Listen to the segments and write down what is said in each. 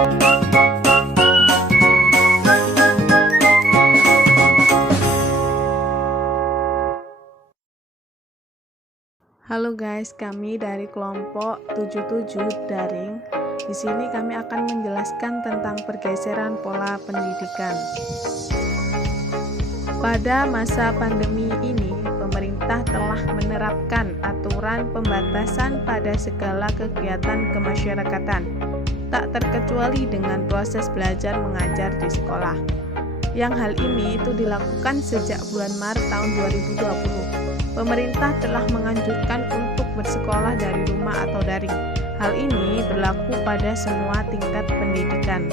Halo guys, kami dari kelompok 77 daring. Di sini kami akan menjelaskan tentang pergeseran pola pendidikan. Pada masa pandemi ini, pemerintah telah menerapkan aturan pembatasan pada segala kegiatan kemasyarakatan, tak terkecuali dengan proses belajar mengajar di sekolah. Yang hal ini itu dilakukan sejak bulan Maret tahun 2020. Pemerintah telah menganjurkan untuk bersekolah dari rumah atau daring. Hal ini berlaku pada semua tingkat pendidikan.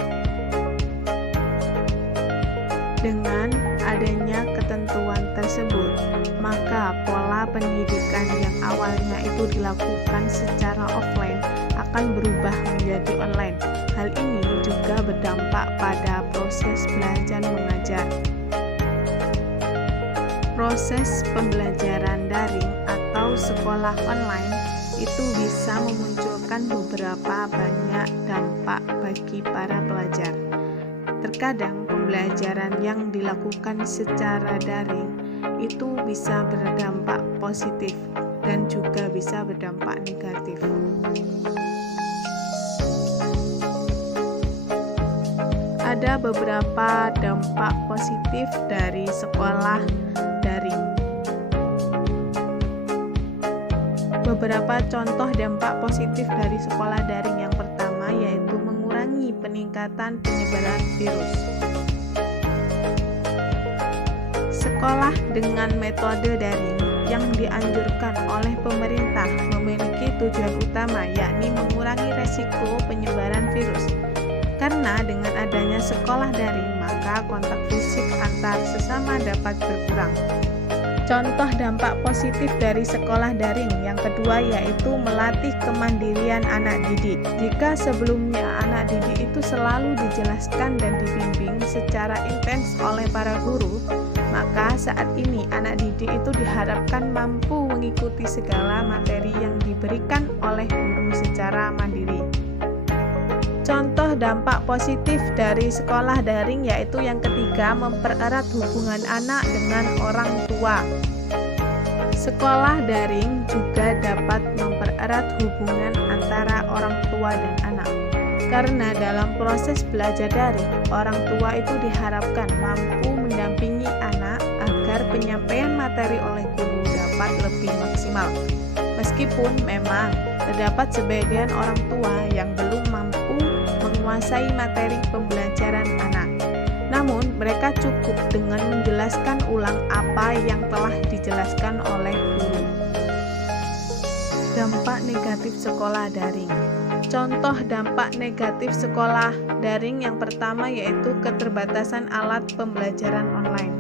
Dengan adanya ketentuan tersebut, maka pola pendidikan yang awalnya itu dilakukan secara offline akan berubah menjadi online. Hal ini juga berdampak pada proses belajar mengajar. Proses pembelajaran daring atau sekolah online itu bisa memunculkan beberapa banyak dampak bagi para pelajar. Terkadang pembelajaran yang dilakukan secara daring itu bisa berdampak positif dan juga bisa berdampak negatif. Ada beberapa dampak positif dari sekolah daring. Beberapa contoh dampak positif dari sekolah daring yang pertama yaitu mengurangi peningkatan penyebaran virus. Sekolah dengan metode daring yang dianjurkan oleh pemerintah memiliki tujuan utama yakni mengurangi resiko penyebaran virus. Karena dengan adanya sekolah daring, maka kontak fisik antar sesama dapat berkurang. Contoh dampak positif dari sekolah daring yang kedua yaitu melatih kemandirian anak didik. Jika sebelumnya anak didik itu selalu dijelaskan dan dibimbing secara intens oleh para guru, maka saat ini anak didik itu diharapkan mampu mengikuti segala materi yang diberikan oleh guru secara mandiri. Contoh dampak positif dari sekolah daring yaitu yang ketiga, mempererat hubungan anak dengan orang tua. Sekolah daring juga dapat mempererat hubungan antara orang tua dan anak. Karena dalam proses belajar daring, orang tua itu diharapkan mampu mendampingi anak agar penyampaian materi oleh guru dapat lebih maksimal. Meskipun memang terdapat sebagian orang tua yang belum mampu menguasai materi pembelajaran anak. Namun, mereka cukup dengan menjelaskan ulang apa yang telah dijelaskan oleh guru. Dampak negatif sekolah daring. Contoh dampak negatif sekolah daring yang pertama yaitu keterbatasan alat pembelajaran online.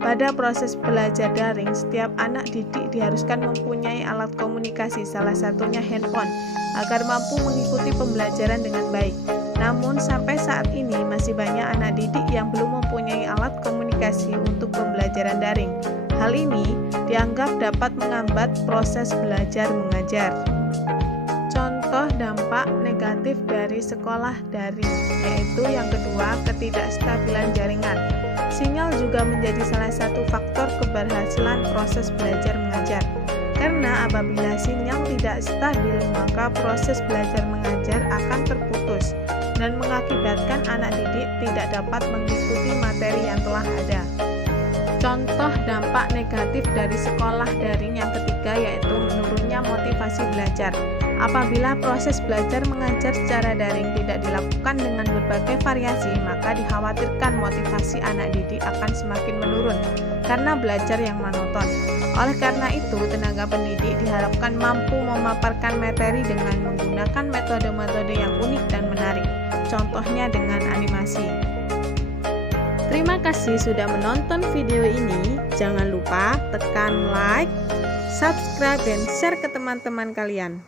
Pada proses belajar daring, setiap anak didik diharuskan mempunyai alat komunikasi, salah satunya handphone, agar mampu mengikuti pembelajaran dengan baik. Namun sampai saat ini masih banyak anak didik yang belum mempunyai alat komunikasi untuk pembelajaran daring. Hal ini dianggap dapat menghambat proses belajar mengajar. Contoh dampak negatif dari sekolah daring yaitu yang kedua, ketidakstabilan jaringan. Sinyal juga menjadi salah satu faktor keberhasilan proses belajar mengajar. Karena apabila sinyal tidak stabil, maka proses belajar mengajar akan terputus dan mengakibatkan anak didik tidak dapat mengikuti materi yang telah ada. Contoh dampak negatif dari sekolah daring yang ketiga yaitu menurunnya motivasi belajar. Apabila proses belajar mengajar secara daring tidak dilakukan dengan berbagai variasi, maka dikhawatirkan motivasi anak didik akan semakin menurun karena belajar yang monoton. Oleh karena itu, tenaga pendidik diharapkan mampu memaparkan materi dengan menggunakan metode-metode yang unik dan menarik, contohnya dengan animasi. Terima kasih sudah menonton video ini. Jangan lupa tekan like, subscribe, dan share ke teman-teman kalian.